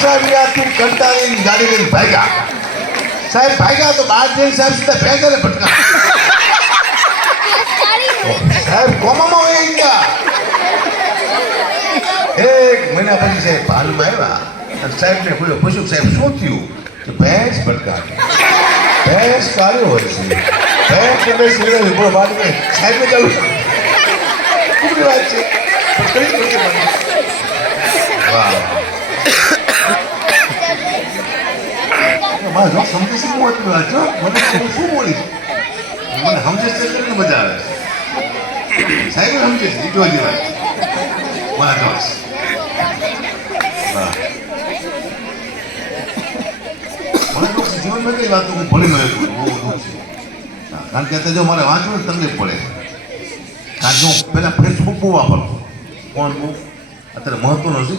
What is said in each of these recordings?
સાહેબ યાર તું કંટાળીને ગાડી લઈને ભાગ્યા સાહેબ ભાગ્યા તો બહાર જઈને સાહેબ સીધા ભેંસાને ભટકા સાહેબ કોમામાં વહી ગયા 1 મહિના પછી સાહેબ ભાનમાં આવ્યા અને સાહેબને પૂછ્યું સાહેબ શું થયું તો ભેંસ ભટકા ભેંસ કાઢ્યો હોય છે ભેંસ તમે સીધા વિભો બાદ સાહેબને ચાલુ પૂરી વાત છે વાહ મારે જો સમજી શકું એટલું વાત છો મને શું બોલીશ મને સમજે છે કરીને મજા આવે સાહેબ સમજે છે એટલો જ વાત મારા જોશ મને તો જીવનમાં કઈ વાત હું ભણી ગયો બહુ દુઃખ છે કારણ કે અત્યારે જો મારે વાંચવું ને તકલીફ પડે કારણ કે હું પહેલાં ફેસબુક બહુ વાપરતો ફોન બહુ અત્યારે મહત્વનો છે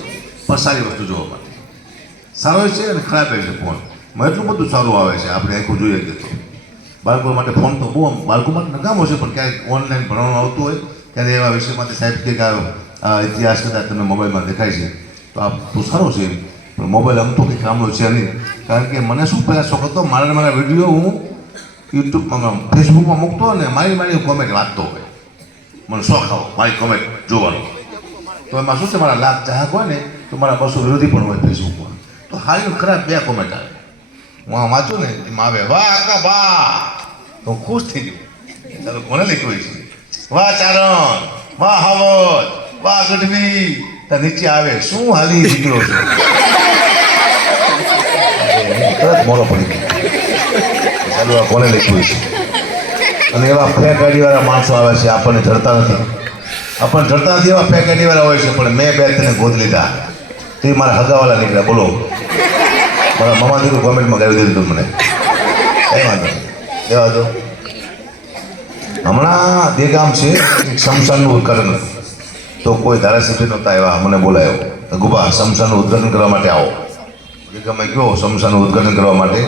પણ સારી વસ્તુ જોવા માટે સારો છે અને ખરાબ છે ફોન એટલું બધું સારું આવે છે આપણે આખું જોઈએ કે તો બાળકો માટે ફોન તો બહુ બાળકો માટે નકામો છે પણ ક્યાંક ઓનલાઈન ભણવાનું આવતું હોય ત્યારે એવા વિષયમાંથી સાહેબ કે આ ઇતિહાસ કદાચ તમને મોબાઈલમાં દેખાય છે તો આ બહુ સારો છે પણ મોબાઈલ આમ તો કંઈ કામનો છે નહીં કારણ કે મને શું પહેલાં શોખ હતો મારા વિડીયો હું યુટ્યુબમાં ફેસબુકમાં મૂકતો અને મારી કોમેન્ટ વાંચતો હોય મને શોખ આવો મારી કોમેન્ટ જોવાનો તો એમાં શું છે મારા લાખ ચાહક હોય ને તો મારા 200 વિરોધી પણ હોય ફેસબુકમાં તો હારી ખરાબ 2 કોમેન્ટ આવે હું આ વાંચું ને એમાં આવે વાહ આકા વાહ તો હું ખુશ થઈ ગયો ચાલો કોને લખ્યું છે વાહ ચારણ વાહ હાવત વાહ ગઢવી ત્યાં નીચે આવે શું હાલી નીકળ્યો છે તરત મોડો પડી ગયો ચાલો આ કોને લખ્યું છે અને એવા ફેક આઈડીવાળા માણસો આવે છે આપણને જડતા નથી એવા ફેક આઈડીવાળા હોય છે પણ મેં 2 તને ગોદ લીધા તે મારા હગાવાલા નીકળ્યા બોલો મારા મામાજીનું કોમેન્ટમાં ગાવી દીધું મને કઈ વાંધો એવા દો હમણાં દેગામ છે એક શમશાનનું ઉદ્ઘાટન તો કોઈ ધારાસભ્ય નહોતા આવ્યા મને બોલાયો ગુબા શમશાનનું ઉદ્ઘાટન કરવા માટે આવો દેગામે ગયો શમશાનનું ઉદ્ઘાટન કરવા માટે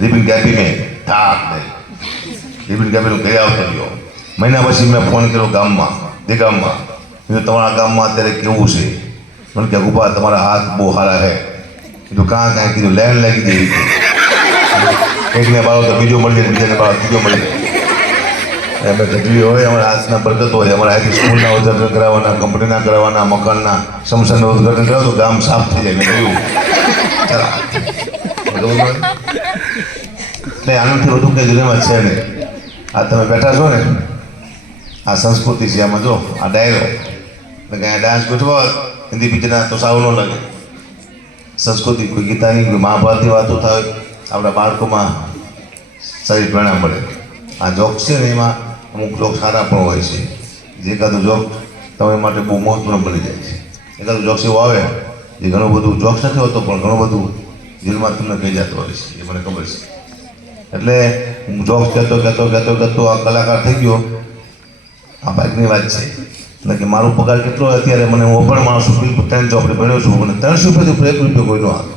રિબિન કાપીને થાક નહીં રિબિન કાપીને ગયા આવતો ગયો મહિના પછી મેં ફોન કર્યો ગામમાં દેગામમાં તમારા ગામમાં અત્યારે કેવું છે મને કે ગુબા તમારા હાથ બહુ સારા છે કીધું કાં કીધું લાઈન લાગી ગઈ એકને બાળો તો બીજો મળી જાય બીજાને બાળો ત્રીજો મળી જાય અમે ગઢવી હોય અમારા હાથના બરકત હોય અમારા હાથની સ્કૂલના ઉદ્ઘાટન કરાવવાના કંપનીના કરાવવાના મકાનના શમશાનનું ઉદ્ઘાટન કરાવો તો ગામ સાફ થઈ જાય મેં કહ્યું ચાલો એટલે આનંદથી વધુ કંઈ દુનિયામાં છે નહીં આ તમે બેઠા છો ને આ સંસ્કૃતિ છે આમાં જો આ ડાયરો એટલે કે આ ડાન્સ ગોઠવા હિન્દી પિક્ચરના તો સારું ન લાગે સંસ્કૃતિ કોઈ ગીતાની કોઈ મહાભારતની વાતો થાય આપણા બાળકોમાં સારી પ્રેરણા મળે આ જોક છે ને એમાં અમુક જોક સારા પણ હોય છે જે એકાદું જોક તમારી માટે બહુ મહત્વનું બની જાય છે એકાદું જોક્સ એવું આવે જે ઘણું બધું જોક્સ નથી હોતો પણ ઘણું બધું દિલમાં તમને કહી જતો હોય છે એ મને ખબર છે એટલે હું જોક્સ કહેતો આ કલાકાર થઈ ગયો આ બાઇકની વાત છે એટલે કે મારો પગાર કેટલો અત્યારે મને હું પણ માણસ બિલકુલ 3 ચોપડી ભણ્યો છું મને 300 રૂપિયાથી 1 રૂપિયો કોઈનો આવે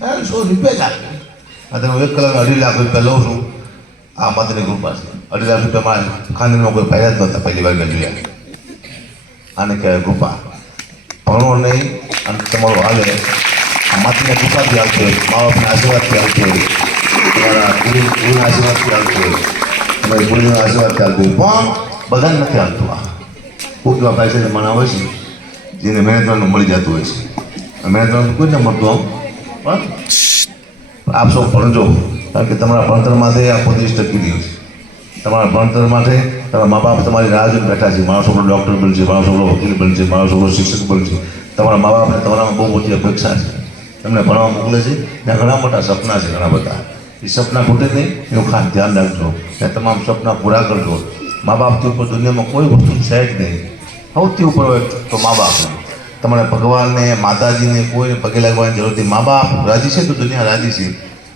300 રૂપિયા જ આવે હું 1 કલાકના 2.5 લાખ રૂપિયા લઉં છું આ માત્રની કૃપા છે 2.5 લાખ રૂપિયા મારા ખાનદાનમાં કોઈ ફાયદા જ નહોતા પહેલી વાર જોયા આને કહેવાય કૃપા ભણો નહીં અને તમારું હાલે આ માત્રની કૃપાથી આવતું હોય મા બાપના આશીર્વાદથી આવતું હોય તમારા ગુરુના આશીર્વાદથી આવતું હોય તમારી ગુરુના આશીર્વાદથી આવતું હોય પણ બધાને નથી આવતું આ ખૂબ એવા પૈસાને માણા હોય છે જેને મહેનતવાનું મળી જતું હોય છે મહેનતવાનું કોઈને મળતું આમ પણ આપ સૌ ભણજો કારણ કે તમારા ભણતર માટે આ 35% રહ્યું છે તમારા ભણતર માટે તમારા મા બાપ તમારી રાહ જોઈને બેઠા છે મારો છોકરો ડૉક્ટર બનશે મારો છોકરો વકીલ બનશે મારો છોકરો શિક્ષક બનશે તમારા મા બાપને તમારામાં બહુ મોટી અપેક્ષા છે તમને ભણવા મોકલે છે ત્યાં ઘણા મોટા સપના છે ઘણા બધા એ સપના ખૂટે નહીં એનું ખાસ ધ્યાન રાખજો ત્યાં તમામ સપના પૂરા કરજો મા બાપથી ઉપર દુનિયામાં કોઈ વસ્તુ છે જ નહીં સૌથી ઉપર હોય તો મા બાપ તમારે ભગવાનને માતાજીને કોઈને પગે લાગવાની જરૂર નથી મા બાપ રાજી છે તો દુનિયા રાજી છે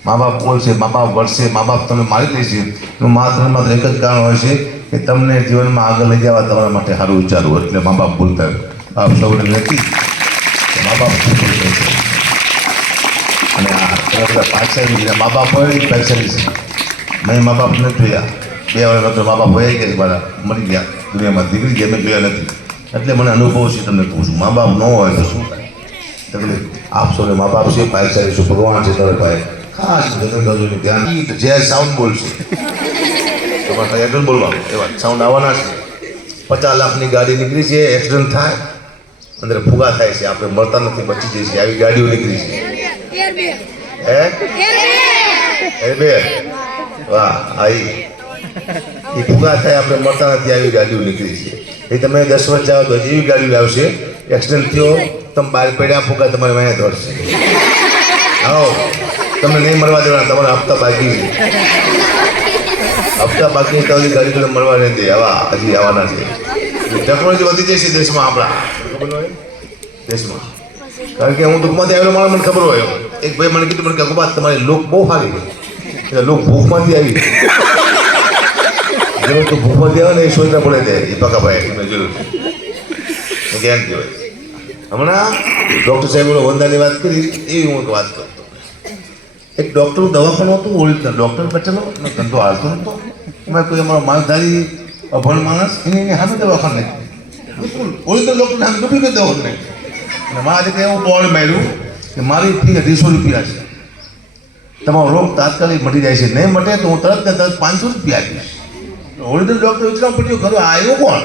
મા બાપ બોલશે મા બાપ વળશે મા બાપ તમને મારી લેશે એનું માત્ર એક જ કારણ હોય છે કે તમને જીવનમાં આગળ લઈ જવા તમારા માટે સારું વિચારવું એટલે મા બાપ બોલતા હોય આપ સૌને નથી મા બાપ શું બોલશે અને આ પાછળ મા બાપ હોય એ પૈસાની છે મેં મા બાપ નથી જોયા 2 વર્ષ મા બાપ હોય કે મારા મરી ગયા દુનિયામાં દીકરી ગયા મેં જોયા નથી એટલે મને અનુભવ છે તમને કહું છું મા બાપ ન હોય તો શું થાય તકલીફ આપશો ને મા બાપ છે ભાઈ શું ભગવાન છે તારે ભાઈ ખાસ જતન કરજો ને ધ્યાન જે સાઉન્ડ બોલશે તમારે એટલું બોલવાનું એવા સાઉન્ડ આવવાના છે 50 લાખની ગાડી નીકળી છે એક્સિડન્ટ થાય અંદર ફુગા થાય છે આપણે મળતા નથી બચી જઈએ છીએ આવી ગાડીઓ નીકળી છે બે વાહ આઈ એ ફુગા થાય આપણે મળતા નથી આવી ગાડીઓ નીકળી છે એ તમે 10 વર્ષ જાઓ તો એવી ગાડીઓ આવશે એક્સિડન્ટ થયો તમે બહાર પડ્યા ફુગા તમારે વાયા દોડશે આવો તમને નહીં મળવા દેવાના તમારા હપ્તા બાકી તો ગાડી જોડે મળવા નહીં દે આવા હજી આવવાના છે ટેકનોલોજી વધી જશે દેશમાં આપણા ખબર હોય દેશમાં કારણ કે હું દુઃખમાંથી આવેલો માણસ મને ખબર હોય એક ભાઈ મને કીધું મને કે અગુબાત તમારી લોક બહુ સારી એટલે લોક ભૂખમાંથી આવી જેવું તો ભૂખમાંથી આવે ને એ સોચના પડે દે એ પકાભાઈ એમને જરૂર જ્ઞાન કહેવાય હમણાં ડૉક્ટર સાહેબનો વંદાની વાત કરી એવી હું વાત કરતો એક ડૉક્ટરનું દવાખાનું હતું ઓરિજિનલ ડૉક્ટર બચેલો અને ધંધો હાલતો નહોતો એમાં કોઈ અમારો માલધારી અભણ માણસ એની સામે દવાખાનું નહીં બિલકુલ ઓરિજિનલ ડૉક્ટરને સામે ડુપ્લિકેટ દવાખાનું નહીં અને મારા દીકરા એવું ટોળ માર્યું કે મારી ફી 250 રૂપિયા છે તમારો રોગ તાત્કાલિક મટી જાય છે નહીં મટે તો હું તરત ને તરત 500 રૂપિયા આપીશ ઓરિજિનલ ડૉક્ટર વિચારવા પડ્યું ખરું આ આવ્યો કોણ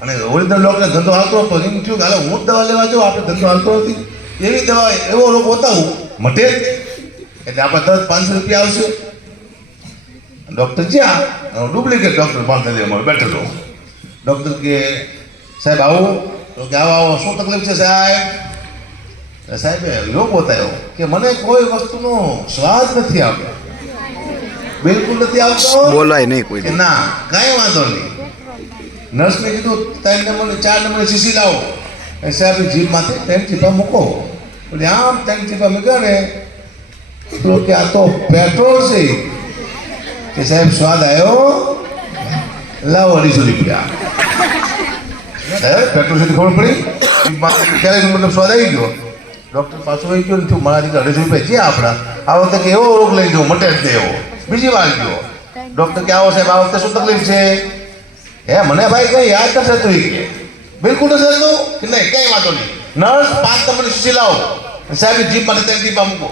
અને ઓરિજિનલ ડૉક્ટરને ધંધો હાલતો હતો એમ થયું કે હાલો હું દવા લેવા જાઉં આપણે ધંધો હાલતો નથી એવી દવા એવો રોગ બતાવું મટે એટલે આપણે તરત 500 રૂપિયા આવશે ડૉક્ટર જ્યાં ડુપ્લિકેટ ડૉક્ટર બાંધી દે અમારે બેઠેલો ડૉક્ટર કે સાહેબ આવો તો કે આવો શું તકલીફ છે સાહેબે રોગ બતાવ્યો કે મને કોઈ વસ્તુનો સ્વાદ નથી આવતો બિલકુલ નથી આવતો બોલાય નહીં કોઈ ના કાંઈ વાંધો નહીં નર્સને કીધું 3 નંબર 4 નંબર શીશી લાવો સાહેબ જીભમાંથી 3 ચીપા મૂકો એટલે આમ 3 ચીપા મૂક્યા ને તો કે આ તો પેટ્રોલ છે કે સાહેબ સ્વાદ આવ્યો લાવો 250 રૂપિયા પેટ્રોલ સુધી ખબર પડી ક્યારે મતલબ સ્વાદ આવી ગયો ડૉક્ટર પાછો આવી ગયો નથી મારા દીકરા 250 રૂપિયા છે આપણા આ વખતે કે એવો રોગ લઈ ગયો મટે જ નહીં એવો બીજી વાર ગયો ડૉક્ટર કે આવો સાહેબ આ વખતે શું તકલીફ છે હે મને ભાઈ કંઈ યાદ નથી થતું કે બિલકુલ નથી થતું કે નહીં કંઈ વાંધો નહીં નર્સ 5 નંબરની શીશી લાવો સાહેબ જીભમાં 3 ટીપા મૂકો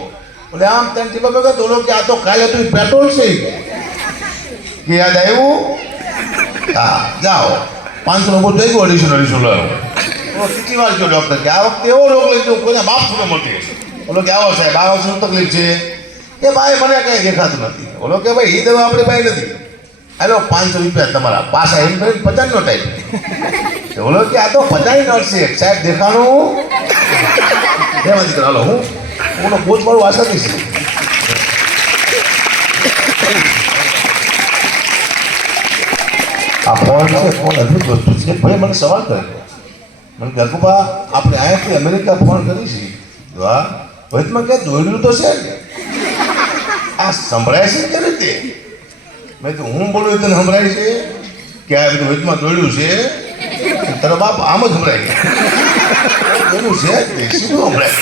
એટલે આમ 3 ટીપા મૂકો તો કે આ તો કાલે હતું પેટ્રોલ છે કે યાદ આવ્યું હા જાઓ 500 બોલ થઈ ગયો 250 લાવો કેટલી વાર ગયો ડૉક્ટર કે આ વખતે એવો રોગ લઈ ગયો કોઈને બાપ સુને મટે બોલો કે આવો સાહેબ આ વખતે શું તકલીફ છે કે ભાઈ મને કંઈ દેખાતું નથી બોલો કે ભાઈ એ દવા આપણે ભાઈ નથી હાલો 500 રૂપિયા તમારા પાછા એમ કરીને 50નો ટાઈપ બોલો કે આ તો 50 નોટ છે સાહેબ દેખાણું એમાંથી કરો હાલો હું પોચ મારું આશા દઈશ આ ફોન છે ફોન અદ્ભુત વસ્તુ છે ભાઈ મને સવાલ કર્યો મને ગગુબા આપણે અહીંયાથી અમેરિકા ફોન કરીશી વાહ વચમાં ક્યાં દોડ્યું તો છે આ સંભળાય છે કે રીતે મેં તો હું બોલું તને સંભળાય છે કે આ બધું વચમાં દોડ્યું છે તારો બાપ આમ જ સંભળાય એનું છે શું સંભળાય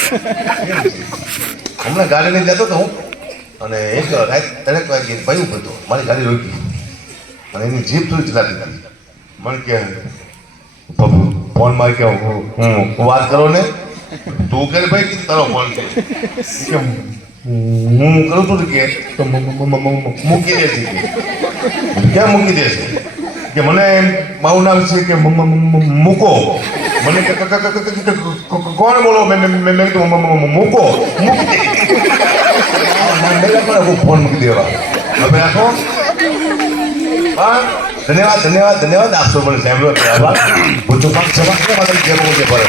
હમણાં ગાડી લઈને જતો હતો હું અને એક રાત દરેક વાગે ભાઈ ઉભો હતો મારી ગાડી રોકી અને એની જીપ થોડી ચલાતી હતી મને કે ફોનમાં કે હું વાત કરો ને તું કરે ભાઈ કે તારો ફોન છે કે હું કરું છું કે તો મૂકી દે છે ક્યાં મૂકી દે છે કે મને મારું નામ છે કે મૂકો મને કોણ બોલો મેં કીધું મૂકો મૂકી ફોન મૂકી દેવા હવે રાખો હા ધન્યવાદ આપશો મને સાંભળ્યો આભાર પૂછું કામ સભા માટે જેમ પડે